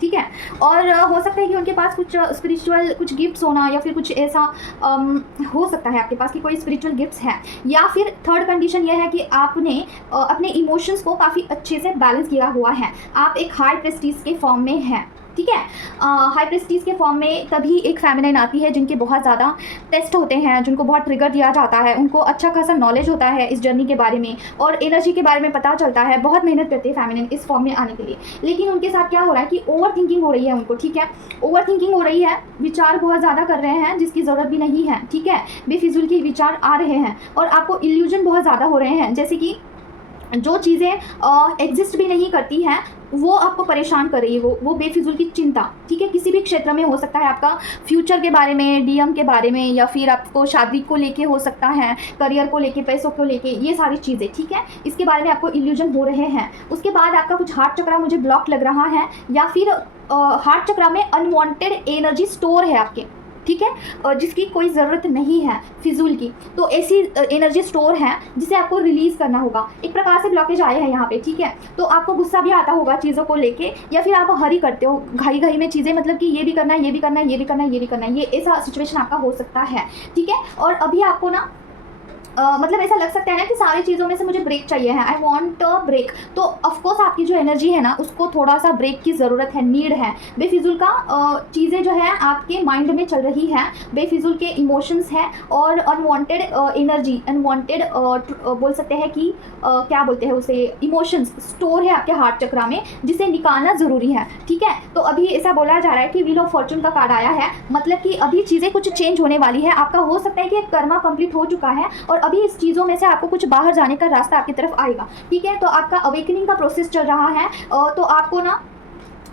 ठीक है। और हो सकता है कि उनके पास कुछ स्पिरिचुअल कुछ गिफ्ट्स होना, या फिर कुछ ऐसा हो सकता है आपके पास कि कोई स्पिरिचुअल गिफ्ट्स है। या फिर थर्ड कंडीशन ये है कि आपने अपने इमोशंस को काफ़ी अच्छे से बैलेंस किया हुआ है। आप एक हाई प्रेस्टीज के फॉर्म में हैं, ठीक है। हाई प्रेस्टीज के फॉर्म में तभी एक फेमिनाइन आती है जिनके बहुत ज़्यादा टेस्ट होते हैं, जिनको बहुत ट्रिगर दिया जाता है, उनको अच्छा खासा नॉलेज होता है इस जर्नी के बारे में और एनर्जी के बारे में पता चलता है, बहुत मेहनत करते हैं फेमिनाइन इस फॉर्म में आने के लिए। लेकिन उनके साथ क्या हो रहा है कि ओवर थिंकिंग हो रही है उनको, ठीक है। ओवर थिंकिंग हो रही है, विचार बहुत ज़्यादा कर रहे हैं जिसकी ज़रूरत भी नहीं है, ठीक है। बेफिजूल के विचार आ रहे हैं और आपको इल्यूजन बहुत ज़्यादा हो रहे हैं, जैसे कि जो चीज़ें एग्जिस्ट भी नहीं करती हैं वो आपको परेशान कर रही है, वो बेफिजूल की चिंता, ठीक है। किसी भी क्षेत्र में हो सकता है, आपका फ्यूचर के बारे में, डीएम के बारे में, या फिर आपको शादी को लेके हो सकता है, करियर को लेके, पैसों को लेके, ये सारी चीज़ें, ठीक है। इसके बारे में आपको इल्यूजन हो रहे हैं। उसके बाद आपका कुछ हार्ट चक्रा मुझे ब्लॉक लग रहा है, या फिर हार्ट चक्रा में अनवांटेड एनर्जी स्टोर है आपके, ठीक है, जिसकी कोई ज़रूरत नहीं है, फिजूल की। तो ऐसी एनर्जी स्टोर है जिसे आपको रिलीज़ करना होगा। एक प्रकार से ब्लॉकेज आए हैं यहाँ पे, ठीक है। तो आपको गुस्सा भी आता होगा चीज़ों को लेके, या फिर आप हरी करते हो घाई में चीज़ें, मतलब कि ये भी करना है, ये भी करना है, ये भी करना है, ये भी करना है, ये ऐसा सिचुएशन आपका हो सकता है, ठीक है। और अभी आपको ना मतलब ऐसा लग सकता है ना कि सारी चीज़ों में से मुझे ब्रेक चाहिए है, आई वॉन्ट अ ब्रेक। तो ऑफकोर्स आपकी जो एनर्जी है ना, उसको थोड़ा सा ब्रेक की ज़रूरत है, नीड है। बेफिजूल का चीज़ें जो है आपके माइंड में चल रही हैं, बेफिजूल के इमोशंस हैं और अनवांटेड एनर्जी, अनवांटेड बोल सकते हैं कि क्या बोलते हैं उसे, इमोशंस स्टोर है आपके हार्ट चक्रा में, जिसे निकालना ज़रूरी है, ठीक है। तो अभी ऐसा बोला जा रहा है कि व्हील ऑफ फॉर्चून का कार्ड आया है, मतलब कि अभी चीज़ें कुछ चेंज होने वाली है। आपका हो सकता है कि कर्मा कंप्लीट हो चुका है और अभी इस चीज़ों में से आपको कुछ बाहर जाने का रास्ता आपकी तरफ आएगा, ठीक है। तो आपका अवेकनिंग का प्रोसेस चल रहा है, तो आपको ना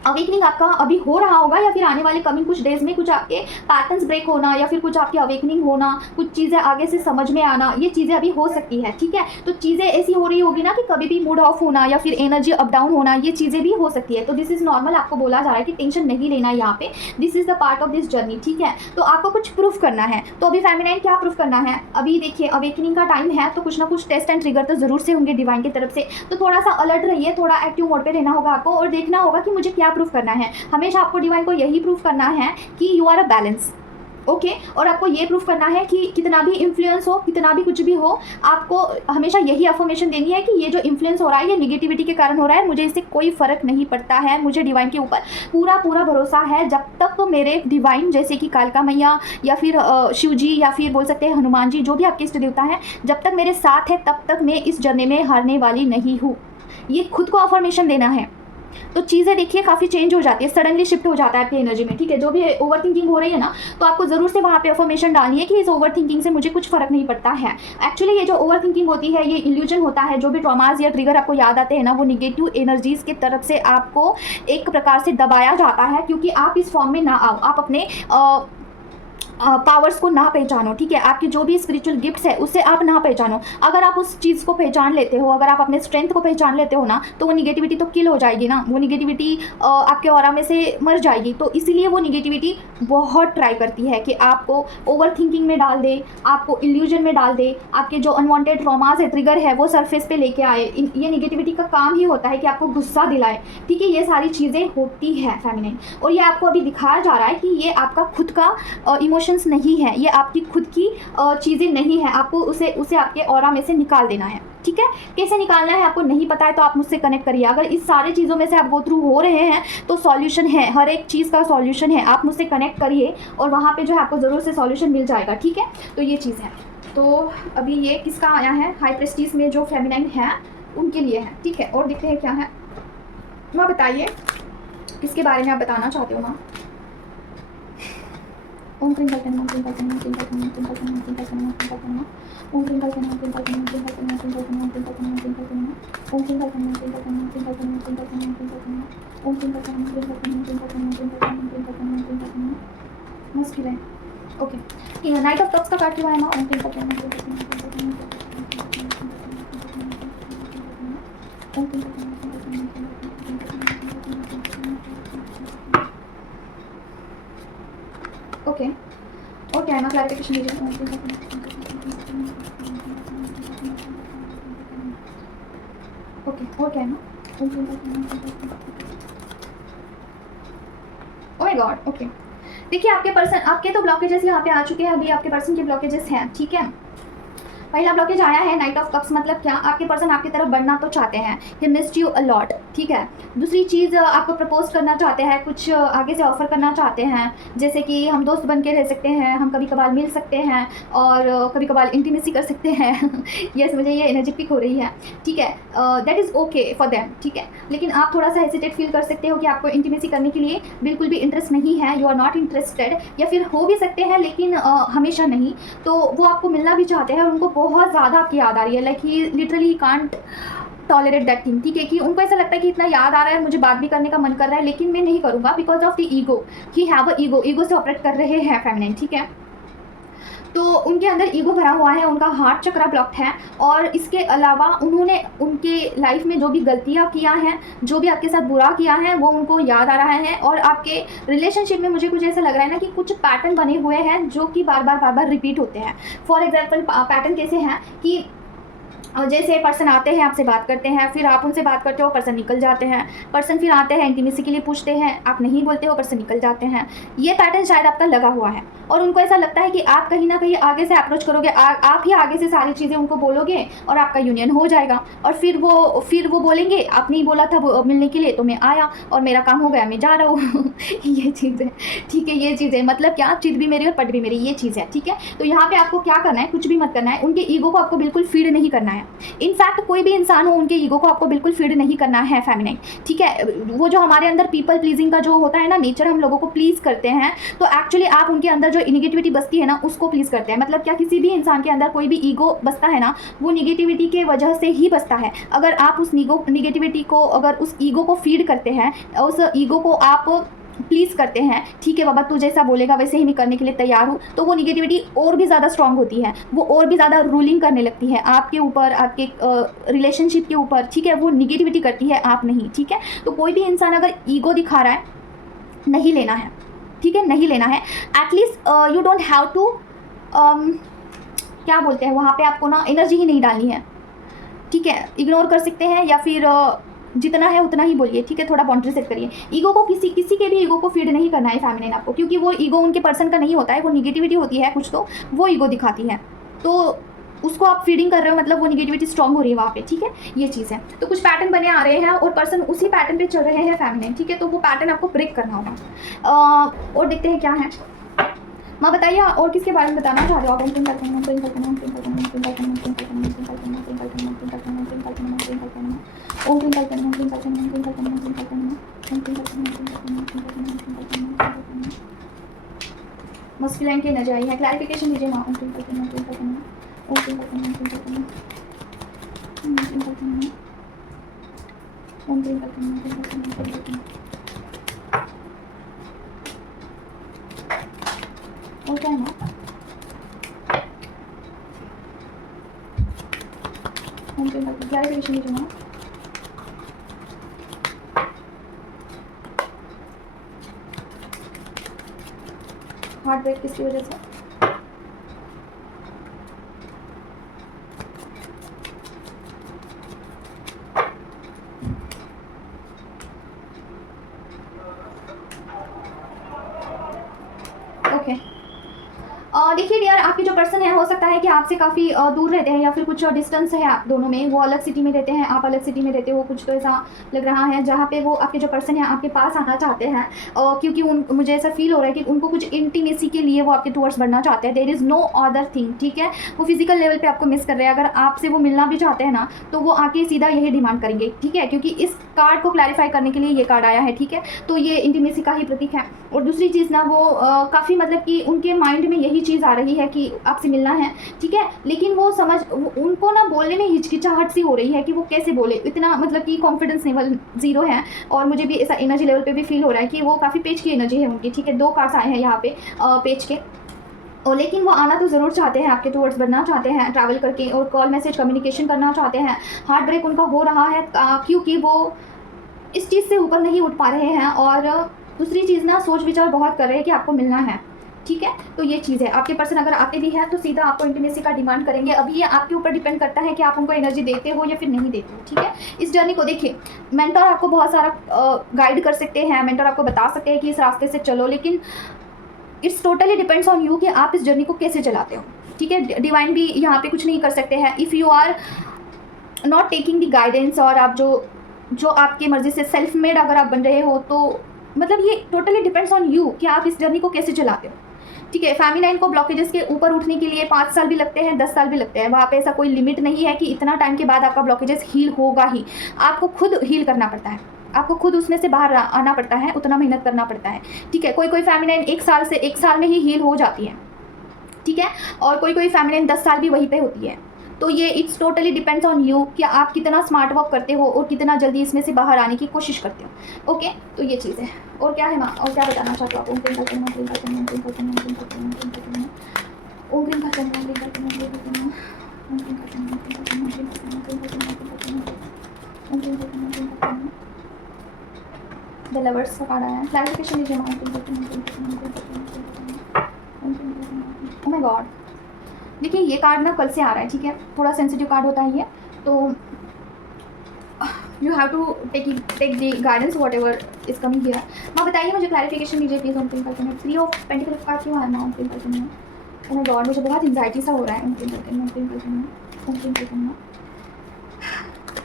अवेकनिंग आपका अभी हो रहा होगा, या फिर आने वाले कमिंग कुछ डेज में कुछ आपके पैटर्न्स ब्रेक होना, या फिर कुछ आपकी अवेकनिंग होना, कुछ चीज़ें आगे से समझ में आना, ये चीज़ें अभी हो सकती है, ठीक है। तो चीज़ें ऐसी हो रही होगी ना कि कभी भी मूड ऑफ होना या फिर एनर्जी अप डाउन होना, ये चीज़ें भी हो सकती है। तो दिस इज़ नॉर्मल, आपको बोला जा रहा है कि टेंशन नहीं लेना है यहाँ पे, this is the part of this journey, ठीक है। तो आपको कुछ प्रूफ करना है। तो अभी फेमिनाइन क्या प्रूफ करना है, अभी देखिए अवेकनिंग का टाइम है, तो कुछ ना कुछ टेस्ट एंड ट्रिगर तो ज़रूर से होंगे डिवाइन की तरफ से। तो थोड़ा सा अलर्ट रहिए, थोड़ा एक्टिव मोड पे रहना होगा आपको और देखना होगा कि मुझे क्या प्रूफ करना है। हमेशा आपको डिवाइन को यही प्रूफ करना है कि you are a balance, okay. और आपको ये प्रूफ करना है कि कितना भी इन्फ्लुएंस हो, कितना भी कुछ भी हो, आपको हमेशा यही अफर्मेशन देनी है कि ये जो इन्फ्लुएंस हो रहा है ये नेगेटिविटी के कारण हो रहा है, मुझे इससे कोई फ़र्क नहीं पड़ता है, मुझे डिवाइन के ऊपर पूरा पूरा भरोसा है। जब तक मेरे डिवाइन जैसे कि कालका मैया या फिर शिव जी या फिर बोल सकते हैं हनुमान जी, जो भी आपके इष्ट देवता हैं, जब तक मेरे साथ है तब तक मैं इस जर्नी में हारने वाली नहीं हूँ। ये खुद को अफर्मेशन देना है। तो चीज़ें देखिए काफ़ी चेंज हो जाती है, सडनली शिफ्ट हो जाता है आपकी एनर्जी में, ठीक है। जो भी ओवर थिंकिंग हो रही है ना, तो आपको ज़रूर से वहाँ पे अफर्मेशन डालनी है कि इस ओवर थिंकिंग से मुझे कुछ फ़र्क नहीं पड़ता है। एक्चुअली ये जो ओवर थिंकिंग होती है, ये इल्यूजन होता है। जो भी ट्रॉमाज या ट्रिगर आपको याद आते हैं ना, वो निगेटिव एनर्जीज़ की तरफ से आपको एक प्रकार से दबाया जाता है, क्योंकि आप इस फॉर्म में ना आओ, आप अपने पावर्स को ना पहचानो, ठीक है। आपकी जो भी स्पिरिचुअल गिफ्ट्स है उससे आप ना पहचानो। अगर आप उस चीज़ को पहचान लेते हो, अगर आप अपने स्ट्रेंथ को पहचान लेते हो ना, तो वो निगेटिविटी तो किल हो जाएगी ना, वो निगेटिविटी आपके ऑरा में से मर जाएगी। तो इसीलिए वो निगेटिविटी बहुत ट्राई करती है कि आपको ओवर थिंकिंग में डाल दे, आपको इल्यूजन में डाल दे, आपके जो अनवांटेड ट्रॉमास है, ट्रिगर है, वो सरफेस पे लेके आए। ये निगेटिविटी का काम ही होता है कि आपको गुस्सा दिलाए, ठीक है। ये सारी चीज़ें होती है फेमिनिन, और ये आपको अभी दिखाया जा रहा है कि ये आपका खुद का इमोशंस नहीं है, ये आपकी खुद की चीज़ें नहीं है। आपको उसे आपके ऑरा में से निकाल देना है, ठीक है। कैसे निकालना है आपको नहीं पता है तो आप मुझसे कनेक्ट करिए। अगर इस सारे चीज़ों में से आप गो थ्रू हो रहे हैं तो सॉल्यूशन है, हर एक चीज़ का सॉल्यूशन है। आप मुझसे कनेक्ट करिए और वहाँ पे जो है आपको ज़रूर से सॉल्यूशन मिल जाएगा, ठीक है। तो ये चीज़ है। तो अभी ये किसका आया है, हाई प्रेस्टीज में जो फेमिनाइन है उनके लिए है, ठीक है। और देखते हैं क्या है, माँ बताइए किसके बारे में आप बताना चाहते हो माँ। ओम क्रिंकल कन्या क्रिंकल कन्या क्रिंकल कन्या क्रिंकल कन्या क्रिंकल कन्या क्रिंकल कन्या ओम क्रिंकल कन्या क्रिंकल कन्या क्रिंकल कन्या क्रिंकल कन्या क्रिंकल कन्या क्रिंकल कन्या ओम क्रिंकल कन्या क्रिंकल कन्या क्रिंकल कन्या क्रिंकल कन्या क्रिंकल कन्या ओम क्रिंकल कन्या क्रिंकल कन्या क्रिंकल कन्या क्रिंकल कन्या क्रिंकल कन्या क्रिंकल कन्या मुश्किल है, ओके। नाइट ऑफ कप्स का कार्ड क्यों आया माँ, ओम क्रिंकल कन्या क्रिंकल कन्या क्रिंकल कन्या ओम क्रिंकल कन्या ओके। और क्या है ना, क्लैरिफिकेशन दीजिए। ओके, और क्या है ना, ओह माय गॉड, ओके। देखिए आपके पर्सन, आपके तो ब्लॉकेजेस यहाँ पे आ चुके हैं, अभी आपके पर्सन के ब्लॉकेजेस हैं, ठीक है। पहला ब्लॉकेज आया है नाइट ऑफ कप्स, मतलब क्या, आपके पर्सन आपकी तरफ बढ़ना तो चाहते हैं, he missed you a lot, ठीक है। दूसरी चीज़, आपको प्रपोज करना चाहते हैं, कुछ आगे से ऑफर करना चाहते हैं, जैसे कि हम दोस्त बन के रह सकते हैं, हम कभी कभार मिल सकते हैं और कभी कभार इंटीमेसी कर सकते हैं यस, मुझे ये एनर्जी पिक हो रही है, ठीक है। That is okay for them, ठीक है। लेकिन आप थोड़ा सा हेसिटेट फील कर सकते हो कि आपको इंटीमेसी करने के लिए बिल्कुल भी इंटरेस्ट नहीं है, यू आर नॉट इंटरेस्टेड, या फिर हो भी सकते हैं लेकिन हमेशा नहीं। तो वो आपको मिलना भी चाहते हैं और उनको बहुत ज़्यादा आपकी याद आ रही है, like he literally can't tolerate that thing, ठीक है। कि उनको ऐसा लगता है कि इतना याद आ रहा है, मुझे बात भी करने का मन कर रहा है, लेकिन मैं नहीं करूँगा because of the ego, he have a ego से ऑपरेट कर रहे हैं फेमिनिन, ठीक है। तो उनके अंदर ईगो भरा हुआ है, उनका हार्ट चक्रा ब्लॉक्ड है, और इसके अलावा उन्होंने उनके लाइफ में जो भी गलतियाँ किया हैं, जो भी आपके साथ बुरा किया है, वो उनको याद आ रहा है। और आपके रिलेशनशिप में मुझे कुछ ऐसा लग रहा है ना कि कुछ पैटर्न बने हुए हैं जो कि बार बार रिपीट होते हैं। फॉर एग्जाम्पल पैटर्न कैसे हैं कि जैसे पर्सन आते हैं, आपसे बात करते हैं, फिर आप उनसे बात करते हो, पर्सन निकल जाते हैं, पर्सन फिर आते हैं इंटीमेसी के लिए पूछते हैं, आप नहीं बोलते हो, पर्सन निकल जाते हैं। ये पैटर्न शायद आपका लगा हुआ है और उनको ऐसा लगता है कि आप कहीं ना कहीं आगे से अप्रोच करोगे, आप ही आगे से सारी चीज़ें उनको बोलोगे और आपका यूनियन हो जाएगा। और फिर वो बोलेंगे आपने ही बोला था मिलने के लिए तो मैं आया और मेरा काम हो गया, मैं जा रहा हूँ ये चीज़ है, ठीक है। ये चीज़ है, मतलब क्या, चित भी मेरी और पट भी मेरी, ये चीज़ है, ठीक है। तो यहाँ पे आपको क्या करना है, कुछ भी मत करना है, उनके ईगो को आपको बिल्कुल फीड नहीं करना है। इनफैक्ट कोई भी इंसान हो, उनके ईगो को आपको बिल्कुल फीड नहीं करना है फेमिनाइन, ठीक है। वो जो हमारे अंदर पीपल प्लीजिंग का जो होता है ना नेचर, हम लोगों को प्लीज़ करते हैं, तो एक्चुअली आप उनके अंदर जो निगेटिविटी बसती है ना उसको प्लीज़ करते हैं। मतलब क्या, किसी भी इंसान के अंदर कोई भी ईगो बसता है ना, वो निगेटिविटी के वजह से ही बसता है। अगर आप उस निगेटिविटी को, अगर उस ईगो को फीड करते हैं, उस ईगो को आप प्लीज़ करते हैं, ठीक है बाबा तू जैसा बोलेगा वैसे ही मैं करने के लिए तैयार हूँ, तो वो निगेटिविटी और भी ज़्यादा स्ट्रांग होती है, वो और भी ज़्यादा रूलिंग करने लगती है आपके ऊपर, आपके रिलेशनशिप के ऊपर, ठीक है। वो निगेटिविटी करती है, आप नहीं, ठीक है। तो कोई भी इंसान अगर ईगो दिखा रहा है, नहीं लेना है, ठीक है, नहीं लेना है। At least you don't have to, क्या बोलते हैं वहाँ पे, आपको ना एनर्जी ही नहीं डालनी है, ठीक है। इग्नोर कर सकते हैं या फिर जितना है उतना ही बोलिए, ठीक है। थोड़ा बाउंड्री सेट करिए। ईगो को किसी के भी ईगो को फीड नहीं करना है फेमिनिन आपको, क्योंकि वो ईगो उनके पर्सन का नहीं होता है, वो निगेटिविटी होती है कुछ, तो वो ईगो दिखाती है, तो उसको आप फीडिंग कर रहे हो, मतलब वो निगेटिविटी स्ट्रांग हो रही है वहाँ पे, ठीक है। ये चीज़ है। तो कुछ पैटर्न बने आ रहे हैं और पर्सन उसी पैटर्न पे चल रहे हैं फेमिनिन, ठीक है। तो वो पैटर्न आपको ब्रेक करना होगा। और देखते हैं क्या है, माँ बताइए और किसके बारे में बताना चाह रहे हो आप? मस्कुलाइन की एनर्जी आई है, क्लैरिफिकेशन दीजिए माँ। और क्या है ना, क्लैरिफिकेशन दीजिए माँ। हार्ट ब्रेक किसकी वजह से? ओके, देखिए डियर, आपके जो पर्सन है हो सकता है कि आपसे काफ़ी दूर रहते हैं या फिर कुछ डिस्टेंस है आप दोनों में, वो अलग सिटी में रहते हैं, आप अलग सिटी में रहते हो, कुछ तो ऐसा लग रहा है जहाँ पे वो आपके जो पर्सन है आपके पास आना चाहते हैं, क्योंकि मुझे ऐसा फील हो रहा है कि उनको कुछ इंटीमेसी के लिए वो आपके टूवर्ड्स बढ़ना चाहते हैं। There is no other thing, ठीक है। वो फिजिकल लेवल पर आपको मिस कर रहे हैं। अगर आपसे वो मिलना भी चाहते हैं ना, तो वो आके सीधा यही डिमांड करेंगे, ठीक है, क्योंकि इस कार्ड को क्लैरिफाई करने के लिए ये कार्ड आया है, ठीक है। तो ये इंटीमेसी का ही प्रतीक है। और दूसरी चीज़ ना, वो काफ़ी मतलब कि उनके माइंड में यही चीज़ आ रही है कि आपसे मिलना है, ठीक है। लेकिन वो उनको ना बोलने में हिचकिचाहट सी हो रही है कि वो कैसे बोले, इतना मतलब कि कॉन्फिडेंस लेवल 0 है। और मुझे भी ऐसा एनर्जी लेवल पे भी फील हो रहा है कि वो काफ़ी पेज की एनर्जी है उनकी, ठीक है। 2 कार्ड्स आए हैं यहाँ पे पेज के, और लेकिन वो आना तो ज़रूर चाहते हैं, आपके टूवर्ड्स बढ़ना चाहते हैं ट्रैवल करके, और कॉल मैसेज कम्युनिकेशन करना चाहते हैं। हार्ट ब्रेक उनका हो रहा है क्योंकि वो इस चीज़ से ऊपर नहीं उठ पा रहे हैं। और दूसरी चीज़ ना, सोच विचार बहुत कर रहे हैं कि आपको मिलना है, ठीक है। तो ये चीज़ है, आपके पर्सन अगर आते भी हैं तो सीधा आपको इंटीमेसी का डिमांड करेंगे। अभी ये आपके ऊपर डिपेंड करता है कि आप उनको एनर्जी देते हो या फिर नहीं देते हो, ठीक है। इस जर्नी को देखिए, मेंटर आपको बहुत सारा गाइड कर सकते हैं, मेंटर आपको बता सकते हैं कि इस रास्ते से चलो, लेकिन it's totally depends on you कि आप इस जर्नी को कैसे चलाते हो, ठीक है। डिवाइन भी यहाँ पे कुछ नहीं कर सकते हैं if you are not taking the guidance, और आप जो आपकी मर्ज़ी से सेल्फ मेड अगर आप बन रहे हो, तो मतलब ये टोटली डिपेंड्स ऑन यू कि आप इस जर्नी को कैसे चलाते हो, ठीक है। फेमिनाइन को ब्लॉकेजेस के ऊपर उठने के लिए 5 साल भी लगते हैं, 10 साल भी लगते हैं। वहाँ पे ऐसा कोई लिमिट नहीं है कि इतना टाइम के बाद आपका ब्लॉकेजेस हील होगा ही। आपको खुद हील करना पड़ता है, आपको खुद उसमें से बाहर आना पड़ता है, उतना मेहनत करना पड़ता है, ठीक है। कोई फेमिनाइन 1 साल में ही हील हो जाती है, ठीक है, और कोई फेमिनाइन 10 साल भी वहीं पे होती है। तो ये it's totally depends on you कि आप कितना स्मार्ट वर्क करते हो और कितना जल्दी इसमें से बाहर आने की कोशिश करते हो, ओके। तो ये चीज़ है। और क्या है माँ, और क्या बताना चाहते हो आप? ओम क्रीम का चंद्रमा, क्रीम का चंद्रमा, क्रीम का चंद्रमा, क्रीम का चंद्रमा, क्रीम का चंद्रमा, ओम क्रीम का चंद्रमा, क्रीम का चंद्रमा, क्रीम का चंद्रमा, ओम क्रीम का चंद्रमा, क्रीम का चंद्रमा, क्रीम का चंद्रमा, क्रीम का चंद्रमा, क्रीम का चंद्मा, ओम क्रीम का चंद्रमा, क्रीम का चंद्मा। द लवर्स का कार्ड आया है, क्लैरिफिकेशन दीजिए माँ। क्रीम का चंद्रमा, क्रीम का चंद्रमा, क्रीम का चंद्मा, क्रीम का चंद्मा, ओम क्रीम का चंद्रमा। ओह माय गॉड, देखिए ये कार्ड ना कल से आ रहा है, ठीक है। थोड़ा सेंसिटिव कार्ड होता है ये, तो you have to take the guidance whatever is coming here. माँ बताइए, मुझे क्लैरिफिकेशन दीजिए प्लीज़। ओम क्रीम का चंद्रमा, 3 ऑफ पेंटिकल कार्ड क्यों आया माँ? ओम क्रीम का चंद्रमा, ओह माय गॉड, मुझे बहुत एंग्जाइटी सा हो रहा है। ओम क्रीम का चंद्रमा, ओम क्रीम का चंद्रमा, ओम क्रीम का चंद्रमा,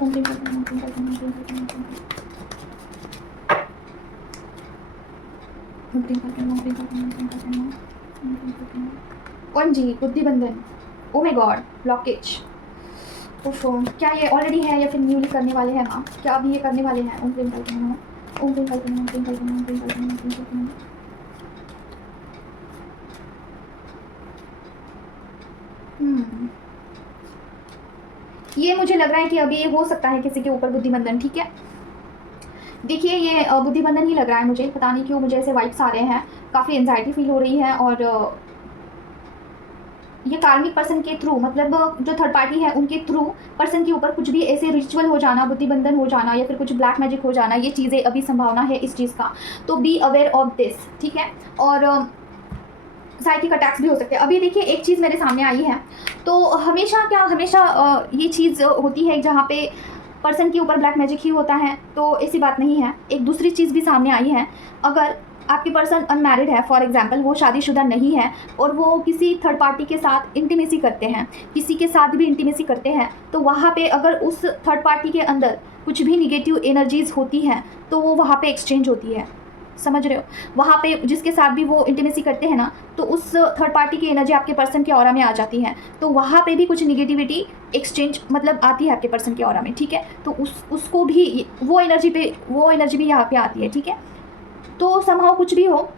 ओम क्रीम का चंद्रमा, ओम क्रीम का चंद्रमा, ओम क्रीम का चंद्रमा, ओम क्रीम का चंद्रमा, ओम क्रीम का चंद्रमा, ओम क्रीम का चंद्रमा, ओम क्रीम का चंद्रमा। ओम जी, बुद्धि बंधन, ओ माय गॉड, ब्लॉकेज। ओफो, क्या ये ऑलरेडी है या फिर न्यूली करने वाले हैं माँ? क्या अभी ये करने वाले हैं? ओम क्रीम का चंद्रमा, ओम क्रीम का चंद्रमा, ओम क्रीम का चंद्रमा, ओम क्रीम का चंद्रमा, ओम क्रीम का चंद्रमा। ये मुझे लग रहा है कि अभी ये हो सकता है किसी के ऊपर बुद्धिबंधन, ठीक है। देखिए ये बुद्धिबंधन ही लग रहा है मुझे, पता नहीं क्यों मुझे ऐसे वाइब्स आ रहे हैं, काफ़ी एंजाइटी फील हो रही है। और ये कार्मिक पर्सन के थ्रू, मतलब जो थर्ड पार्टी है उनके थ्रू पर्सन के ऊपर कुछ भी ऐसे रिचुअल हो जाना, बुद्धिबंधन हो जाना या फिर कुछ ब्लैक मैजिक हो जाना, ये चीज़ें अभी संभावना है इस चीज़ का। तो बी अवेयर ऑफ दिस, ठीक है। और साइकिक अटैक्स भी हो सकते हैं। अभी देखिए एक चीज़ मेरे सामने आई है, तो हमेशा ये चीज़ होती है जहाँ पे पर्सन के ऊपर ब्लैक मैजिक ही होता है, तो ऐसी बात नहीं है। एक दूसरी चीज़ भी सामने आई है, अगर आपके पर्सन अनमैरिड है, फॉर एग्जांपल वो शादीशुदा नहीं है और वो किसी थर्ड पार्टी के साथ इंटीमेसी करते हैं, किसी के साथ भी इंटीमेसी करते हैं, तो वहाँ पे अगर उस थर्ड पार्टी के अंदर कुछ भी निगेटिव एनर्जीज़ होती हैं तो वो वहाँ पे एक्सचेंज होती है, समझ रहे हो। वहाँ पे जिसके साथ भी वो इंटीमेसी करते हैं ना, तो उस थर्ड पार्टी की एनर्जी आपके पर्सन के ऑरा में आ जाती है, तो वहाँ पे भी कुछ निगेटिविटी एक्सचेंज मतलब आती है आपके पर्सन के ऑरा में, ठीक है। तो उसको भी वो एनर्जी भी यहाँ पे आती है, ठीक है। तो समहाउ कुछ भी हो,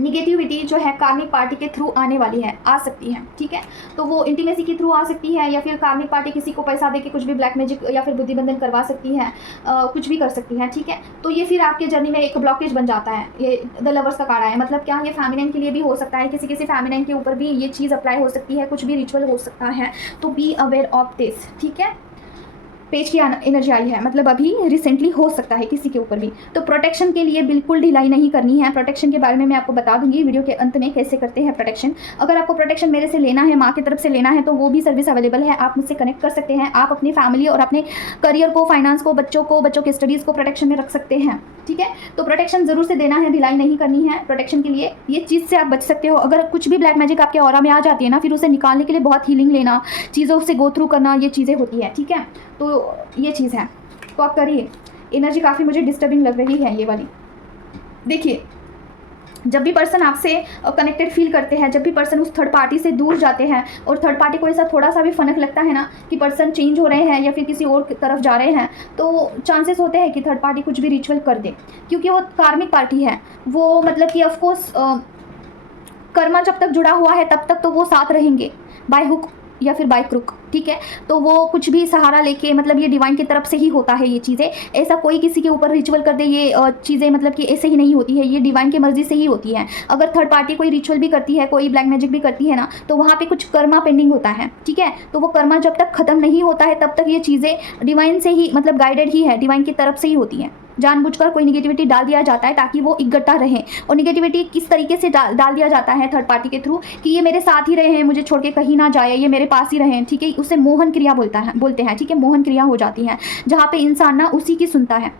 निगेटिविटी जो है कार्मिक पार्टी के थ्रू आने वाली है, आ सकती है, ठीक है। तो वो इंटीमेसी के थ्रू आ सकती है, या फिर कार्मिक पार्टी किसी को पैसा देके कुछ भी ब्लैक मैजिक या फिर बुद्धिबंधन करवा सकती है, कुछ भी कर सकती है, ठीक है। तो ये फिर आपके जर्नी में एक ब्लॉकेज बन जाता है। ये द लवर्स का कार्ड है, मतलब क्या, ये फेमिनाइन के लिए भी हो सकता है, किसी फेमिनाइन के ऊपर भी ये चीज़ अप्लाई हो सकती है, कुछ भी रिचुअल हो सकता है। तो बी अवेयर ऑफ दिस, ठीक है। पेज की एनर्जी आई है, मतलब अभी रिसेंटली हो सकता है किसी के ऊपर भी। तो प्रोटेक्शन के लिए बिल्कुल ढिलाई नहीं करनी है। प्रोटेक्शन के बारे में मैं आपको बता दूंगी वीडियो के अंत में कैसे करते हैं प्रोटेक्शन। अगर आपको प्रोटेक्शन मेरे से लेना है, माँ की तरफ से लेना है, तो वो भी सर्विस अवेलेबल है, आप मुझसे कनेक्ट कर सकते हैं। आप अपनी फैमिली और अपने करियर को, फाइनेंस को, बच्चों के स्टडीज़ को प्रोटेक्शन में रख सकते हैं, ठीक है। तो प्रोटेक्शन ज़रूर से देना है, ढिलाई नहीं करनी है प्रोटेक्शन के लिए। ये चीज़ से आप बच सकते हो। अगर कुछ भी ब्लैक मैजिक आपके ऑरा में आ जाती है ना, फिर उसे निकालने के लिए बहुत हीलिंग लेना, चीज़ों से गो थ्रू करना, ये चीज़ें होती है, ठीक है। तो ये चीज़ है, तो आप करिए। एनर्जी काफ़ी मुझे डिस्टर्बिंग लग रही है ये वाली। देखिए जब भी पर्सन आपसे कनेक्टेड फील करते हैं, जब भी पर्सन उस थर्ड पार्टी से दूर जाते हैं और थर्ड पार्टी को ऐसा थोड़ा सा भी फनक लगता है ना कि पर्सन चेंज हो रहे हैं या फिर किसी और तरफ जा रहे हैं, तो चांसेस होते हैं कि थर्ड पार्टी कुछ भी रिचुअल कर दे, क्योंकि वो कार्मिक पार्टी है। वो मतलब कि ऑफकोर्स कर्मा जब तक जुड़ा हुआ है तब तक तो वो साथ रहेंगे, बाय हुक या फिर बाय क्रुक, ठीक है। तो वो कुछ भी सहारा लेके, मतलब ये डिवाइन की तरफ से ही होता है ये चीज़ें। ऐसा कोई किसी के ऊपर रिचुअल कर दे, ये चीज़ें मतलब कि ऐसे ही नहीं होती है, ये डिवाइन की मर्जी से ही होती है। अगर थर्ड पार्टी कोई रिचुअल भी करती है, कोई ब्लैक मैजिक भी करती है ना, तो वहाँ पे कुछ कर्मा पेंडिंग होता है, ठीक है। तो वो कर्मा जब तक खत्म नहीं होता है तब तक ये चीज़ें डिवाइन से ही, मतलब गाइडेड ही है, डिवाइन की तरफ से ही होती हैं, जानबूझकर कोई निगेटिविटी डाल दिया जाता है ताकि वो इकट्ठा रहे। और निगेटिविटी किस तरीके से डाल दिया जाता है थर्ड पार्टी के थ्रू, कि ये मेरे साथ ही रहे हैं, मुझे छोड़ के कहीं ना जाए, ये मेरे पास ही रहे, ठीक है। उसे मोहन क्रिया बोलते हैं, ठीक है। मोहन क्रिया हो जाती है जहाँ पे इंसान ना उसी की सुनता है,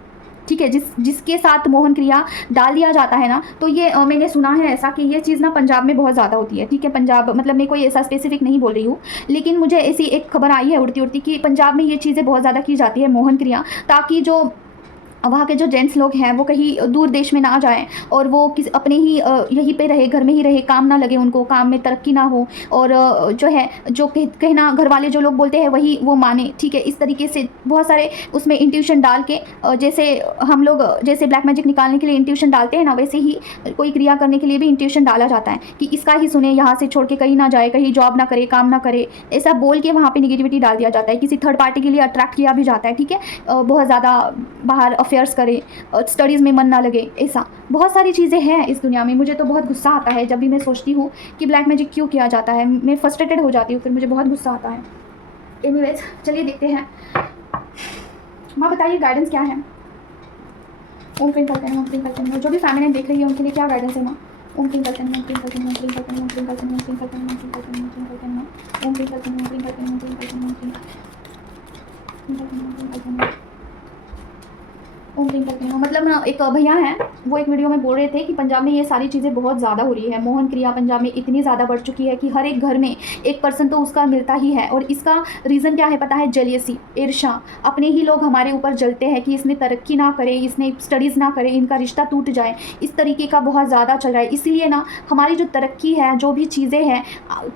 ठीक है। जिसके साथ मोहन क्रिया डाल दिया जाता है ना, तो ये मैंने सुना है ऐसा कि ये चीज़ ना पंजाब में बहुत ज़्यादा होती है, ठीक है। पंजाब मतलब मैं कोई ऐसा स्पेसिफिक नहीं बोल रही हूँ, लेकिन मुझे ऐसी एक खबर आई है उड़ती उड़ती कि पंजाब में ये चीज़ें बहुत ज़्यादा की जाती है, मोहन क्रिया, ताकि जो वहाँ के जो जेंट्स लोग हैं वो कहीं दूर देश में ना जाएं और वो अपने ही यहीं पे रहे, घर में ही रहे, काम ना लगे उनको, काम में तरक्की ना हो, और जो है जो कहना घर वाले जो लोग बोलते हैं वही वो माने, ठीक है। इस तरीके से बहुत सारे उसमें इंट्यूशन डाल के, जैसे हम लोग जैसे ब्लैक मैजिक निकालने के लिए इंट्यूशन डालते हैं ना, वैसे ही कोई क्रिया करने के लिए भी इंट्यूशन डाला जाता है कि इसका ही सुने, यहाँ से छोड़ के कहीं ना जाए, कहीं जॉब ना करे, काम ना करे, ऐसा बोल के वहाँ पर निगेटिविटी डाल दिया जाता है। किसी थर्ड पार्टी के लिए अट्रैक्ट किया भी जाता है, ठीक है। बहुत ज़्यादा बाहर अफेयर्स करे, स्टडीज़ में मन ना लगे, ऐसा बहुत सारी चीज़ें हैं इस दुनिया में। मुझे तो बहुत गुस्सा आता है जब भी मैं सोचती हूँ कि ब्लैक मैजिक क्यों किया जाता है, मैं फ्रस्ट्रेटेड हो जाती हूँ, फिर मुझे बहुत गुस्सा आता है। एनीवेज चलिए देखते हैं। माँ बताइए गाइडेंस क्या है। ओम क्लीम करते हैं, ओम क्लीम करते हैं। जो भी फैमिली देख रही है उनके लिए क्या गाइडेंस है माँ। ओम क्लीम करते हैं, ओम क्लीम करते हैं, ओम क्लीम करते हैं, ओम क्लीम करते हैं, ओम क्लीम करते हैं, ओम क्लीम करते हैं, ओम क्लीम करते हैं, ओम क्लीम करते हैं, ओम क्लीम करते हैं, ओम क्लीम करते हैं, ओम क्लीम करते हैं। मतलब ना एक भैया हैं, वो एक वीडियो में बोल रहे थे कि पंजाब में ये सारी चीज़ें बहुत ज़्यादा हो रही है, मोहन क्रिया पंजाब में इतनी ज़्यादा बढ़ चुकी है कि हर एक घर में 1% तो उसका मिलता ही है। और इसका रीज़न क्या है पता है? जेलियसी, ईर्ष्या। अपने ही लोग हमारे ऊपर जलते हैं कि इसने तरक्की ना करे, इसने स्टडीज़ ना करे, इनका रिश्ता टूट जाए, इस तरीके का बहुत ज़्यादा चल रहा है। इसलिए ना हमारी जो तरक्की है, जो भी चीज़ें हैं,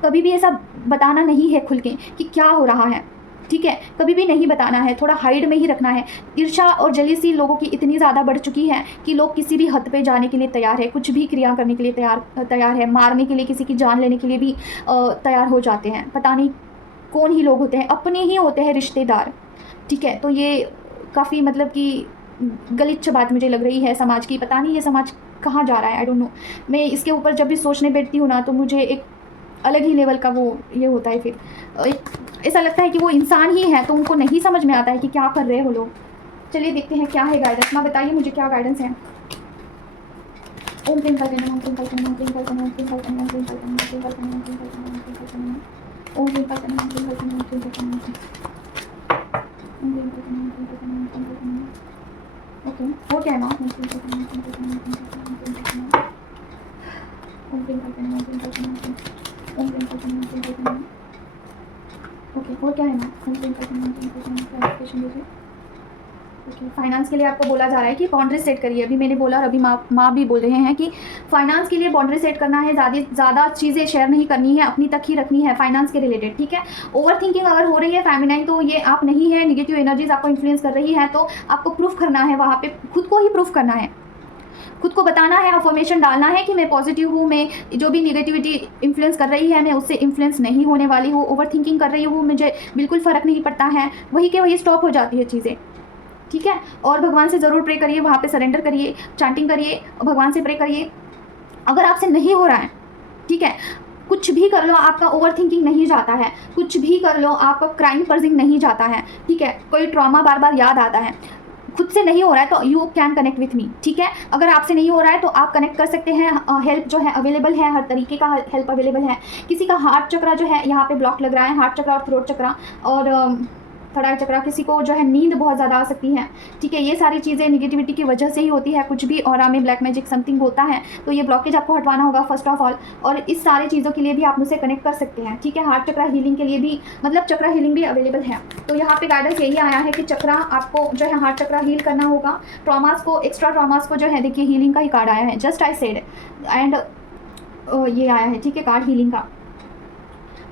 कभी भी ऐसा बताना नहीं है खुल के कि क्या हो रहा है, ठीक है। कभी भी नहीं बताना है, थोड़ा हाइड में ही रखना है। ईर्ष्या और जेलिसी लोगों की इतनी ज़्यादा बढ़ चुकी है कि लोग किसी भी हद पे जाने के लिए तैयार है, कुछ भी क्रिया करने के लिए तैयार है, मारने के लिए, किसी की जान लेने के लिए भी तैयार हो जाते हैं। पता नहीं कौन ही लोग होते हैं, अपने ही होते हैं रिश्तेदार, ठीक है। तो ये काफ़ी मतलब कि गलीच बात मुझे लग रही है समाज की। पता नहीं ये समाज कहाँ जा रहा है, आई डोंट नो। मैं इसके ऊपर जब भी सोचने बैठती हूँ ना, तो मुझे एक अलग ही लेवल का वो ये होता है, फिर ऐसा लगता है कि वो इंसान ही है, तो उनको नहीं समझ में आता है कि क्या कर रहे हो लोग। चलिए देखते हैं क्या है गाइडेंस। माँ बताइए मुझे क्या गाइडेंस है। ओम क्लीम करते हैं, ओम क्लीम करते हैं, ओम क्लीम करते हैं, ओम क्लीम करते हैं, ओम क्लीम करते हैं, ओम क्लीम करते हैं, ओम क्लीम करते हैं, ओम क्लीम करते हैं, ओम क्लीम करते हैं, ओम क्लीम करते हैं, ओम क्लीम करते हैं, ओम क्लीम करते हैं, ओम क्लीम करते हैं। ओके, और क्या है माँ? ओम क्लीम करते हैं, ओम क्लीम करते हैं, ओम क्लीम करते हैं, ओम क्लीम करते हैं, ओम क्लीम करते हैं, ओम क्लीम करते हैं, ओम क्लीम करते हैं, ओम क्लीम करते हैं। ओके, और क्या है ना? क्लैरिफिकेशन दीजिए। ओके, फाइनेंस के लिए आपको बोला जा रहा है कि बाउंड्री सेट करिए। अभी मैंने बोला और अभी माँ भी बोल रहे हैं कि फाइनेंस के लिए बाउंड्री सेट करना है, ज़्यादा चीज़ें शेयर नहीं करनी है, अपनी तक ही रखनी है फाइनेंस के रिलेटेड, ठीक है। ओवर थिंकिंग अगर हो रही है फेमिनाइन, तो ये आप नहीं है, निगेटिव एनर्जीज आपको इन्फ्लुएंस कर रही है, तो आपको प्रूफ करना है, वहाँ पे खुद को ही प्रूफ करना है, खुद को बताना है, अफर्मेशन डालना है कि मैं पॉजिटिव हूँ, मैं जो भी निगेटिविटी इन्फ्लुएंस कर रही है मैं उससे इन्फ्लुएंस नहीं होने वाली हूँ, ओवर थिंकिंग कर रही हूँ, मुझे बिल्कुल फ़र्क नहीं पड़ता है, वही के वही स्टॉप हो जाती है चीज़ें, ठीक है। और भगवान से ज़रूर प्रे करिए, वहाँ पे सरेंडर करिए, चैंटिंग करिए, भगवान से प्रे करिए। अगर आपसे नहीं हो रहा है, ठीक है, कुछ भी कर लो, आपका ओवर थिंकिंग नहीं जाता है, कुछ भी कर लो, आपका क्राइम पर्जिंग नहीं जाता है, ठीक है, कोई ट्रॉमा बार बार याद आता है, खुद से नहीं हो रहा है, तो you can connect with me, ठीक है। अगर आपसे नहीं हो रहा है तो आप कनेक्ट कर सकते हैं, हेल्प जो है अवेलेबल है, हर तरीके का हेल्प अवेलेबल है। किसी का हार्ट चक्रा जो है यहाँ पे ब्लॉक लग रहा है, हार्ट चक्रा और थ्रोट चक्रा और थर्ड आई चक्रा, किसी को जो है नींद बहुत ज़्यादा आ सकती है, ठीक है। ये सारी चीज़ें निगेटिविटी की वजह से ही होती है। कुछ भी ऑरा में ब्लैक मैजिक समथिंग होता है तो ये ब्लॉकेज आपको हटवाना होगा फर्स्ट ऑफ ऑल, और इस सारी चीज़ों के लिए भी आप मुझसे कनेक्ट कर सकते हैं, ठीक है। हार्ट चक्रा हीलिंग के लिए भी, मतलब चक्रा हीलिंग भी अवेलेबल है। तो यहाँ पे गाइडेंस यही आया है कि चक्रा आपको जो है हार्ट चक्रा हील करना होगा। ट्रॉमास को, एक्स्ट्रा ट्रॉमास को जो है, देखिए हीलिंग का ही कार्ड आया है, जस्ट आई सेड, एंड ये आया है, ठीक है, कार्ड हीलिंग का।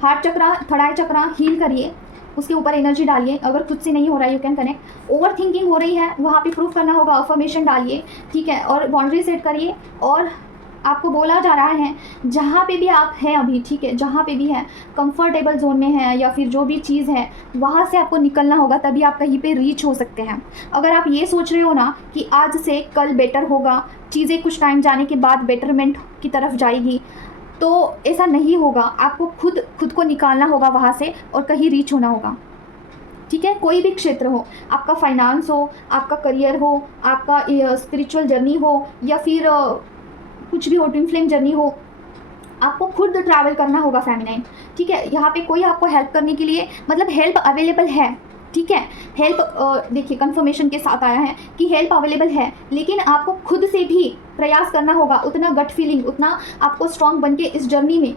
हार्ट चक्रा, थर्ड आई चक्रा हील करिए, उसके ऊपर एनर्जी डालिए। अगर खुद से नहीं हो रहा है, you can connect. Over thinking हो रही है, वहाँ पे प्रूफ करना होगा, अफर्मेशन डालिए, ठीक है, और बाउंड्री सेट करिए। और आपको बोला जा रहा है जहाँ पे भी आप हैं अभी, ठीक है, जहाँ पे भी हैं, कंफर्टेबल जोन में है या फिर जो भी चीज़ है वहाँ से आपको निकलना होगा, तभी आप कहीं पे रीच हो सकते हैं। अगर आप ये सोच रहे हो ना कि आज से कल बेटर होगा, चीज़ें कुछ टाइम जाने के बाद बेटरमेंट की तरफ जाएगी, तो ऐसा नहीं होगा। आपको खुद को निकालना होगा वहाँ से और कहीं रीच होना होगा, ठीक है, कोई भी क्षेत्र हो, आपका फाइनेंस हो, आपका करियर हो, आपका स्पिरिचुअल जर्नी हो, या फिर कुछ भी हो, ट्विन फ्लेम जर्नी हो, आपको खुद ट्रैवल करना होगा फेमिनाइन। ठीक है, यहाँ पे कोई आपको हेल्प करने के लिए, मतलब हेल्प अवेलेबल है। ठीक है, हेल्प देखिए कंफर्मेशन के साथ आया है कि हेल्प अवेलेबल है, लेकिन आपको खुद से भी प्रयास करना होगा, उतना गट फीलिंग, उतना आपको स्ट्रांग बन के इस जर्नी में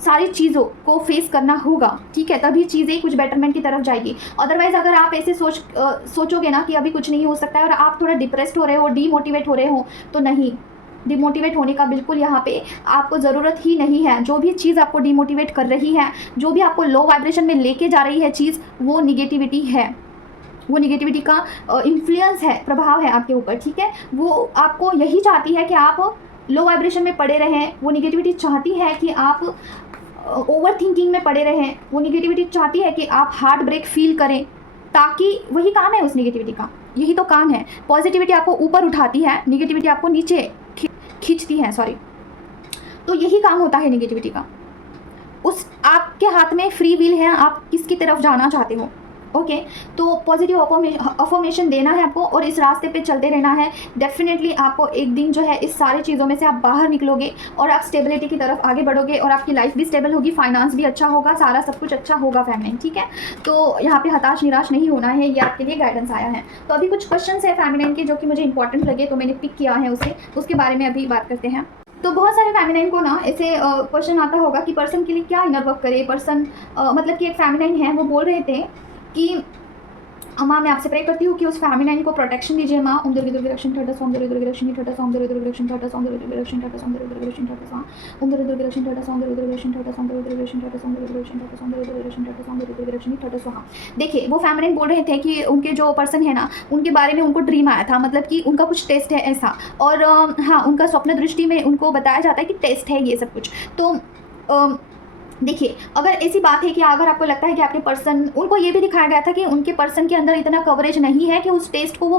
सारी चीज़ों को फेस करना होगा। ठीक है, तभी चीज़ें कुछ बेटरमेंट की तरफ जाएगी। अदरवाइज़ अगर आप ऐसे सोचोगे ना कि अभी कुछ नहीं हो सकता है और आप थोड़ा डिप्रेस्ड हो रहे हो, डीमोटिवेट हो रहे हो, तो नहीं, डिमोटिवेट होने का बिल्कुल यहाँ पे आपको ज़रूरत ही नहीं है। जो भी चीज़ आपको डिमोटिवेट कर रही है, जो भी आपको लो वाइब्रेशन में लेके जा रही है चीज़, वो निगेटिविटी है, वो निगेटिविटी का इन्फ्लुएंस है, प्रभाव है आपके ऊपर। ठीक है, वो आपको यही चाहती है कि आप लो वाइब्रेशन में पड़े रहें। वो निगेटिविटी चाहती है कि आप ओवर थिंकिंग में पड़े रहें। वो निगेटिविटी चाहती है कि आप हार्ट ब्रेक फील करें, ताकि वही काम है उस निगेटिविटी का, यही तो काम है। पॉजिटिविटी आपको ऊपर उठाती है, निगेटिविटी आपको नीचे खींचती है, सॉरी। तो यही काम होता है निगेटिविटी का। उस आपके हाथ में फ्री विल है, आप किसकी तरफ जाना चाहते हो। ओके, तो पॉजिटिव अफर्मेशन देना है आपको और इस रास्ते पे चलते रहना है। डेफिनेटली आपको एक दिन जो है इस सारी चीज़ों में से आप बाहर निकलोगे और आप स्टेबिलिटी की तरफ आगे बढ़ोगे और आपकी लाइफ भी स्टेबल होगी, फाइनेंस भी अच्छा होगा, सारा सब कुछ अच्छा होगा फेमिनाइन। ठीक है, तो यहाँ पे हताश निराश नहीं होना है, ये आपके लिए गाइडेंस आया है। तो अभी कुछ क्वेश्चन है फेमिनाइन के जो कि मुझे इंपॉर्टेंट लगे, तो मैंने पिक किया है उसे, उसके बारे में अभी बात करते हैं। तो बहुत सारे फेमिनाइन को ना ऐसे क्वेश्चन आता होगा कि पर्सन के लिए क्या इनर वर्क करे। पर्सन मतलब कि एक फेमिनाइन है, वो बोल रहे थे कि माँ मैं आपसे प्रे करती हूँ कि उस फेमिनाइन को प्रोटेक्शन दीजिए माँ। ओम दुर्गे दुर्गे रक्षण ठटा सोम दुर्गे दुर्गे रक्षण ठटा सोम दुर्गे दुर्गे रक्षण ठटा सोम दुर्गे दुर्गे रक्षण ठटा सोम दुर्गे दुर्गे रक्षण ठटा सोम ओम दुर्गे दुर्गे रक्षण ठटा सोम दुर्गे दुर्गे रक्षण ठटा सोम दुर्गे दुर्गे रक्षण ठटा सोम दुर्गे दुर्गे रक्षण ठटा सोम दुर्गे दुर्गे रक्षण ठटा सोम दुर्गे दुर्गे रक्षण ठटा सोम। देखिए, वो फेमिनाइन बोल रहे थे कि उनके जो पर्सन है ना, उनके बारे में उनको ड्रीम आया था, मतलब कि उनका कुछ टेस्ट है ऐसा, और हाँ, उनका स्वप्न दृष्टि में उनको बताया जाता है कि टेस्ट है ये सब कुछ। तो देखिए, अगर ऐसी बात है कि अगर आपको लगता है कि आपके पर्सन, उनको ये भी दिखाया गया था कि उनके पर्सन के अंदर इतना कवरेज नहीं है कि उस टेस्ट को वो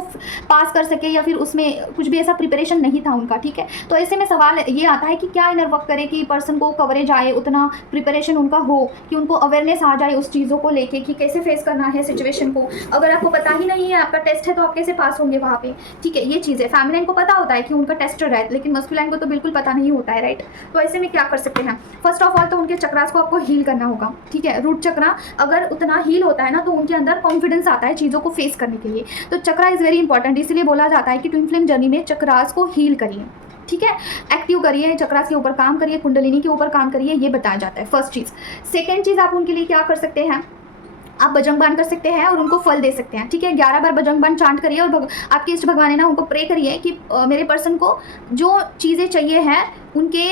पास कर सके, या फिर उसमें कुछ भी ऐसा प्रिपरेशन नहीं था उनका। ठीक है, तो ऐसे में सवाल ये आता है कि क्या इनर वर्क करे कि पर्सन को कवरेज आए, उतना प्रिपरेशन उनका हो कि उनको अवेयरनेस आ जाए उस चीज़ों को लेके कि कैसे फेस करना है सिचुएशन को। अगर आपको पता ही नहीं है, आपका टेस्ट है, तो आप कैसे पास होंगे वहाँ पे। ठीक है, ये चीज़ है। फेमिनाइन को पता होता है कि उनका टेस्ट है, लेकिन मस्कुलाइन को तो बिल्कुल पता नहीं होता है, राइट। तो ऐसे में क्या कर सकते हैं, फर्स्ट ऑफ ऑल तो उनके चक्रास को आपको हील करना होगा। ठीक है, रूट चक्रा अगर उतना हील होता है ना, तो उनके अंदर कॉन्फिडेंस आता है चीज़ों को फेस करने के लिए। तो चक्रा इज़ वेरी इंपॉर्टेंट, इसलिए बोला जाता है कि ट्विन फ्लेम जर्नी में चक्रास को हील करिए। ठीक है, एक्टिव करिए, चक्रास के ऊपर काम करिए, कुंडलिनी के ऊपर काम करिए, ये बताया जाता है फर्स्ट चीज़। सेकेंड चीज़, आप उनके लिए क्या कर सकते हैं, आप बजरंग बाण कर सकते हैं और उनको फल दे सकते हैं। ठीक है, 11 बार बजरंग बाण चांट करिए और आपके इष्ट भगवान है ना, उनको प्रे करिए कि मेरे पर्सन को जो चीज़ें चाहिए हैं उनके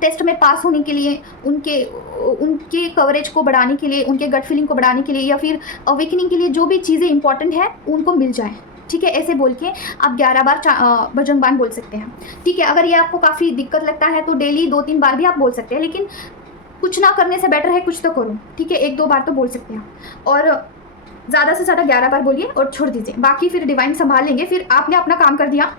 टेस्ट में पास होने के लिए, उनके कवरेज को बढ़ाने के लिए, उनके गट फीलिंग को बढ़ाने के लिए, या फिर अवेकनिंग के लिए जो भी चीज़ें इंपॉर्टेंट है उनको मिल जाए। ठीक है, ऐसे बोल के आप 11 बार बजरंग बाण बोल सकते हैं। ठीक है, अगर ये आपको काफ़ी दिक्कत लगता है तो डेली 2-3 बार भी आप बोल सकते हैं, लेकिन कुछ ना करने से बेटर है कुछ तो करो। ठीक है, 1-2 बार तो बोल सकते हैं, और ज़्यादा से ज़्यादा 11 बार बोलिए और छोड़ दीजिए, बाकी फिर डिवाइन संभाल लेंगे। फिर आपने अपना काम कर दिया,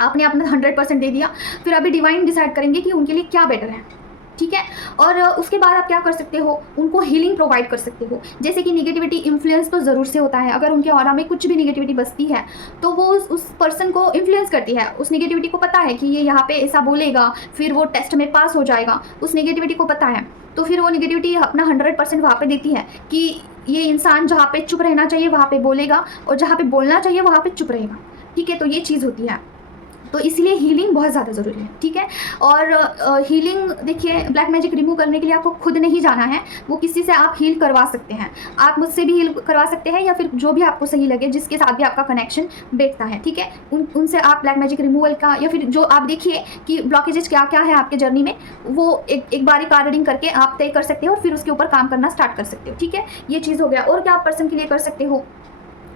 आपने अपना 100% दे दिया, फिर अभी डिवाइन डिसाइड करेंगे कि उनके लिए क्या बेटर है। ठीक है, और उसके बाद आप क्या कर सकते हो, उनको हीलिंग प्रोवाइड कर सकते हो। जैसे कि निगेटिविटी इन्फ्लुएंस तो ज़रूर से होता है, अगर उनके ऑरा में कुछ भी निगेटिविटी बसती है तो वो उस पर्सन को इन्फ्लुएंस करती है। उस निगेटिविटी को पता है कि ये यहाँ पे ऐसा बोलेगा, फिर वो टेस्ट में पास हो जाएगा, उस निगेटिविटी को पता है, तो फिर वो निगेटिविटी अपना 100% वहाँ पे देती है कि ये इंसान जहाँ पे चुप रहना चाहिए वहाँ पे बोलेगा, और जहाँ पे बोलना चाहिए वहाँ पे चुप रहेगा। ठीक है, तो ये चीज़ होती है, तो इसलिए हीलिंग बहुत ज़्यादा ज़रूरी है। ठीक है, और हीलिंग देखिए, ब्लैक मैजिक रिमूव करने के लिए आपको खुद नहीं जाना है, वो किसी से आप हील करवा सकते हैं। आप मुझसे भी हील करवा सकते हैं, या फिर जो भी आपको सही लगे, जिसके साथ भी आपका कनेक्शन बैठता है। ठीक है, उनसे आप ब्लैक मैजिक रिमूवल का, या फिर जो आप देखिए कि ब्लॉकेजेस क्या क्या है आपके जर्नी में, वो एक बारी कार्ड रीडिंग करके आप तय कर सकते हो और फिर उसके ऊपर काम करना स्टार्ट कर सकते हो। ठीक है, ये चीज़ हो गया। और क्या आप पर्सन के लिए कर सकते हो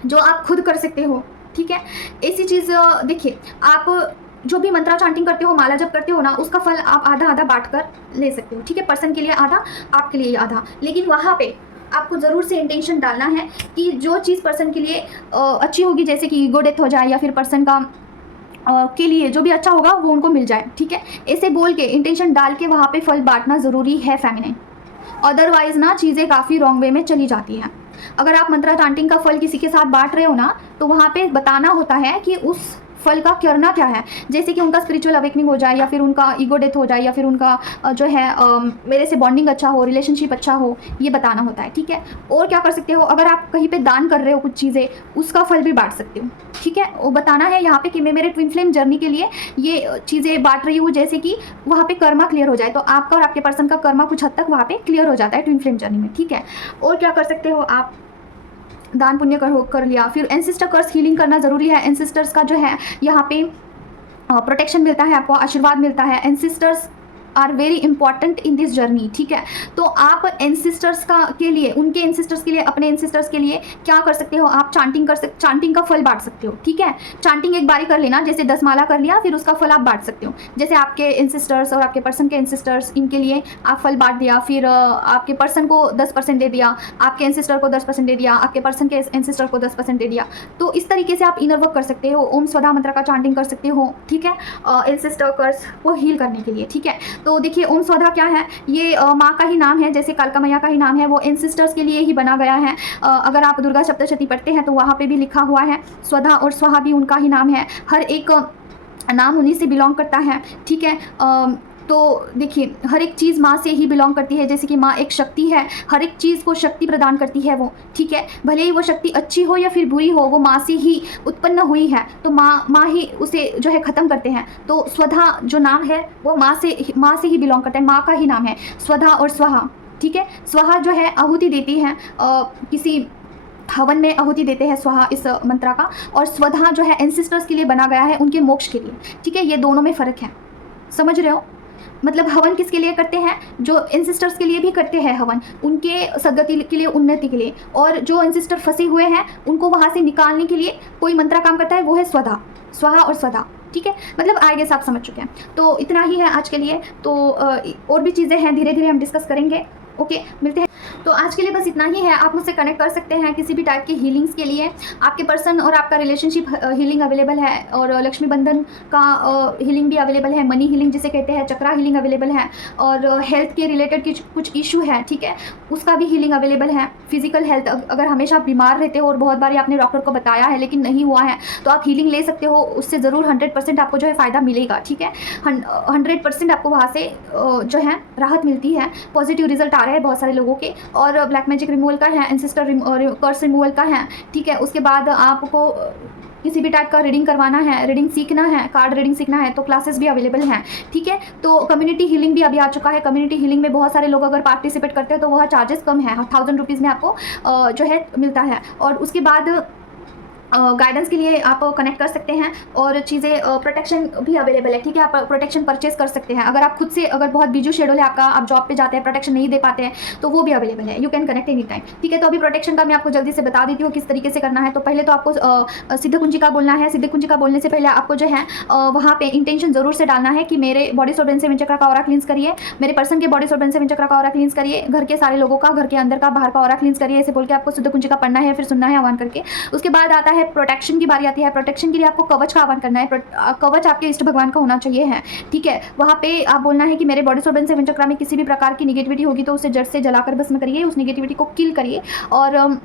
जो आप खुद कर सकते हो। ठीक है, ऐसी चीज़ देखिए, आप जो भी मंत्रा चांटिंग करते हो, माला जब करते हो ना, उसका फल आप आधा आधा बांट कर ले सकते हो। ठीक है, पर्सन के लिए आधा, आपके लिए आधा, लेकिन वहाँ पे आपको ज़रूर से इंटेंशन डालना है कि जो चीज़ पर्सन के लिए अच्छी होगी, जैसे कि ईगो डेथ हो जाए, या फिर पर्सन का के लिए जो भी अच्छा होगा वो उनको मिल जाए। ठीक है, ऐसे बोल के इंटेंशन डाल के वहाँ पे फल बांटना ज़रूरी है फेमिनाइन, अदरवाइज़ ना चीज़ें काफ़ी रॉन्ग वे में चली जाती हैं। अगर आप मंत्रा चांटिंग का फल किसी के साथ बांट रहे हो ना, तो वहाँ पे बताना होता है कि उस फल का करना क्या है, जैसे कि उनका स्पिरिचुअल अवेकनिंग हो जाए, या फिर उनका ईगो डेथ हो जाए, या फिर उनका जो है मेरे से बॉन्डिंग अच्छा हो, रिलेशनशिप अच्छा हो, ये बताना होता है, ठीक है। और क्या कर सकते हो, अगर आप कहीं पे दान कर रहे हो कुछ चीज़ें, उसका फल भी बांट सकते हो, ठीक है। वो बताना है यहाँ पे कि मैं मेरे ट्विन फ्लेम जर्नी के लिए ये चीज़ें बांट रही हूँ, जैसे कि वहाँ पे कर्मा क्लियर हो जाए, तो आपका और आपके पर्सन का कर्मा कुछ हद तक वहाँ पे क्लियर हो जाता है ट्विन फ्लेम जर्नी में, ठीक है। और क्या कर सकते हो आप, दान पुण्य कर लिया। फिर एंसेस्टर कर्स हीलिंग करना ज़रूरी है। एंसेस्टर्स का जो है यहाँ पे प्रोटेक्शन मिलता है, आपको आशीर्वाद मिलता है। Ancestors are very important in this journey, ठीक है। तो आप एंसेस्टर्स का के लिए, उनके एंसेस्टर्स के लिए, अपने एंसेस्टर्स के लिए क्या कर सकते हो, आप चांटिंग का फल बांट सकते हो, ठीक है। चांटिंग एक बारी कर लेना, जैसे 10 माला कर लिया, फिर उसका फल आप बांट सकते हो। जैसे आपके एंसेस्टर्स और आपके पर्सन के एंसेस्टर्स, इनके लिए आप फल बांट दिया, फिर आपके पर्सन को 10% दे दिया, आपके एंसेस्टर को 10% दे दिया, आपके पर्सन के एंसेस्टर को 10% दे दिया। तो इस तरीके से आप इनर वर्क कर सकते हो। ओम स्वधा मंत्र का चांटिंग कर सकते हो, ठीक है, एंसेस्टर कर्स को हील करने के लिए, ठीक है। तो देखिए ओम स्वधा क्या है, ये माँ का ही नाम है, जैसे कालका मैया का ही नाम है, वो एंसेस्टर्स के लिए ही बना गया है। अगर आप दुर्गा सप्तशती पढ़ते हैं तो वहाँ पे भी लिखा हुआ है, स्वधा और स्वाहा भी उनका ही नाम है, हर एक नाम उन्हीं से बिलोंग करता है, ठीक है। तो देखिए हर एक चीज़ माँ से ही बिलोंग करती है, जैसे कि माँ एक शक्ति है, हर एक चीज़ को शक्ति प्रदान करती है वो, ठीक है। भले ही वो शक्ति अच्छी हो या फिर बुरी हो, वो माँ से ही उत्पन्न हुई है, तो माँ ही उसे जो है ख़त्म करते हैं। तो स्वधा जो नाम है वो माँ से ही बिलोंग करता है, माँ का ही नाम है स्वधा और स्वाहा, ठीक है। स्वाहा जो है आहुति देती है, किसी हवन में आहुति देते हैं स्वाहा इस मंत्रा का, और स्वधा जो है एंसेस्टर्स के लिए बना गया है, उनके मोक्ष के लिए, ठीक है। ये दोनों में फ़र्क है, समझ रहे हो। मतलब हवन किसके लिए करते हैं, जो एंसेस्टर्स के लिए भी करते हैं हवन, उनके सदगति के लिए, उन्नति के लिए, और जो एंसेस्टर फंसे हुए हैं उनको वहाँ से निकालने के लिए कोई मंत्र काम करता है, वो है स्वधा, स्वाहा और स्वधा, ठीक है। मतलब आई गेस आप समझ चुके हैं। तो इतना ही है आज के लिए, तो और भी चीज़ें हैं, धीरे धीरे हम डिस्कस करेंगे, ओके। मिलते हैं। तो आज के लिए बस इतना ही है। आप मुझसे कनेक्ट कर सकते हैं किसी भी टाइप की हीलिंग्स के लिए। आपके पर्सन और आपका रिलेशनशिप हीलिंग अवेलेबल है, और लक्ष्मी बंधन का हीलिंग भी अवेलेबल है, मनी हीलिंग जिसे कहते हैं, चक्रा हीलिंग अवेलेबल है, और हेल्थ के रिलेटेड कुछ इशू है, ठीक है, उसका भी हीलिंग अवेलेबल है। फिजिकल हेल्थ, अगर हमेशा बीमार रहते हो और बहुत बार आपने डॉक्टर को बताया है लेकिन नहीं हुआ है, तो आप हीलिंग ले सकते हो, उससे ज़रूर 100% आपको जो है फ़ायदा मिलेगा, ठीक है। 100% आपको वहाँ से जो है राहत मिलती है, पॉजिटिव रिजल्ट आ रहे हैं बहुत सारे लोगों के। और ब्लैक मैजिक रिमूवल का है, एंसेस्टर कर्स रिमूवल का है, ठीक है। उसके बाद आपको किसी भी टाइप का रीडिंग करवाना है, रीडिंग सीखना है, कार्ड रीडिंग सीखना है, तो क्लासेस भी अवेलेबल हैं, ठीक है। तो कम्युनिटी हीलिंग भी अभी आ चुका है। कम्युनिटी हीलिंग में बहुत सारे लोग अगर पार्टिसिपेट करते हैं तो वह चार्जेस कम है, 1000 रुपीज़ में आपको जो है मिलता है। और उसके बाद गाइडेंस के लिए आप कनेक्ट कर सकते हैं, और चीज़ें प्रोटेक्शन भी अवेलेबल है, ठीक है। आप प्रोटेक्शन परचेज कर सकते हैं, अगर आप खुद से, अगर बहुत बिजी शेड्यूल है आपका, आप जॉब पे जाते हैं, प्रोटेक्शन नहीं दे पाते हैं, तो वो भी अवेलेबल है, you can connect any time, ठीक है। तो अभी प्रोटेक्शन का मैं आपको जल्दी से बता देती हूँ किस तरीके से करना है। तो पहले तो आपको सिद्ध कुंजिका बोलना है। सिद्ध कुंजिका बोलने से पहले आपको जो है वहाँ पे इंटेंशन ज़रूर से डालना है कि मेरे बॉडी सोल ब्रेन सेवन चक्र का ऑरा क्लींस करिए, मेरे पर्सन के बॉडी सोल ब्रेन सेवन चक्र का ऑरा क्लींस करिए, घर के सारे लोगों का, घर के अंदर का, बाहर का ऑरा क्लींस करिए, ऐसे बोल के आपको सिद्ध कुंजिका पढ़ना है, फिर सुनना है आह्वान करके। उसके बाद आता है प्रोटेक्शन की बारी आती है। प्रोटेक्शन के लिए आपको कवच का आह्वान करना है। कवच आपके इष्ट भगवान का होना चाहिए है, ठीक है। वहाँ पे आप बोलना है कि मेरे बॉडी सोल ब्रेन सेवन चक्र में किसी भी प्रकार की निगेटिविटी होगी तो उसे जड़ से जलाकर भस्म करिए, उस निगेटिविटी को किल करिए, और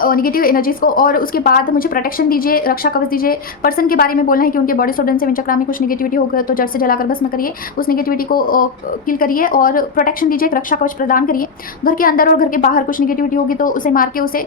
निगेटिव एनर्जीज़ को। और उसके बाद मुझे प्रोटेक्शन दीजिए, रक्षा कवच दीजिए। पर्सन के बारे में बोलना है कि उनके बॉडी सोल ब्रेन सेवन चक्र में कुछ निगेटिविटी होगा तो जड़ से जलाकर भस्म करिए, उस निगेटिविटी को किल करिए, और प्रोटेक्शन दीजिए, एक रक्षा कवच प्रदान करिए। घर के अंदर और घर के बाहर कुछ निगेटिविटी होगी तो उसे मार के, उसे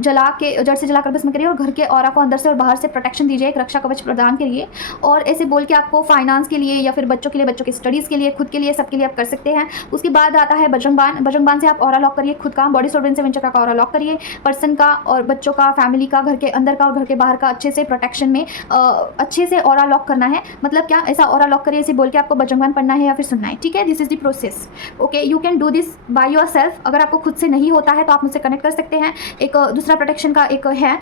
जला के, जड़ से जलाकर भस्म करिए, और घर के ऑरा को अंदर से और बाहर से प्रोटेक्शन दीजिए, एक रक्षा कवच प्रदान करिए। और ऐसे बोल के आपको फाइनेंस के लिए, या फिर बच्चों के लिए, बच्चों की स्टडीज़ के लिए, खुद के लिए, सबके लिए आप कर सकते हैं। उसके बाद आता है बजरंग बाण। बजरंग बाण से आप ऑरा लॉक करिए, खुद का बॉडी सोल ब्रेन सेवन चक्र का ऑरा लॉक करिए, पर्सन का और बच्चों का, फैमिली का, घर के अंदर का और घर के बाहर का, अच्छे से प्रोटेक्शन में अच्छे से ऑरा लॉक करना है। मतलब क्या, ऐसा ऑरा लॉक करिए, ऐसे बोल के आपको बजरंग बाण पढ़ना है या फिर सुनना है, ठीक है। This is the process, okay. You can do this by your self. अगर आपको खुद से नहीं होता है तो आप मुझसे कनेक्ट कर सकते हैं। एक दूसरा प्रोटेक्शन का एक है,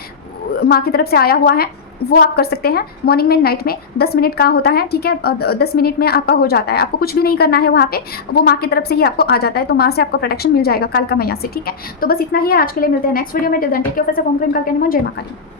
माँ की तरफ से आया हुआ है, वो आप कर सकते हैं मॉर्निंग में, नाइट में। 10 मिनट का होता है, ठीक है। 10 मिनट में आपका हो जाता है, आपको कुछ भी नहीं करना है, वहाँ पे वो माँ की तरफ से ही आपको आ जाता है, तो माँ से आपको प्रोटेक्शन मिल जाएगा, कालका मैया से, ठीक है। तो बस इतना ही है आज के लिए। मिलते हैं नेक्स्ट वीडियो में। Till then take care of yourself. ओम प्रेम कालका नमः। जय मां काली।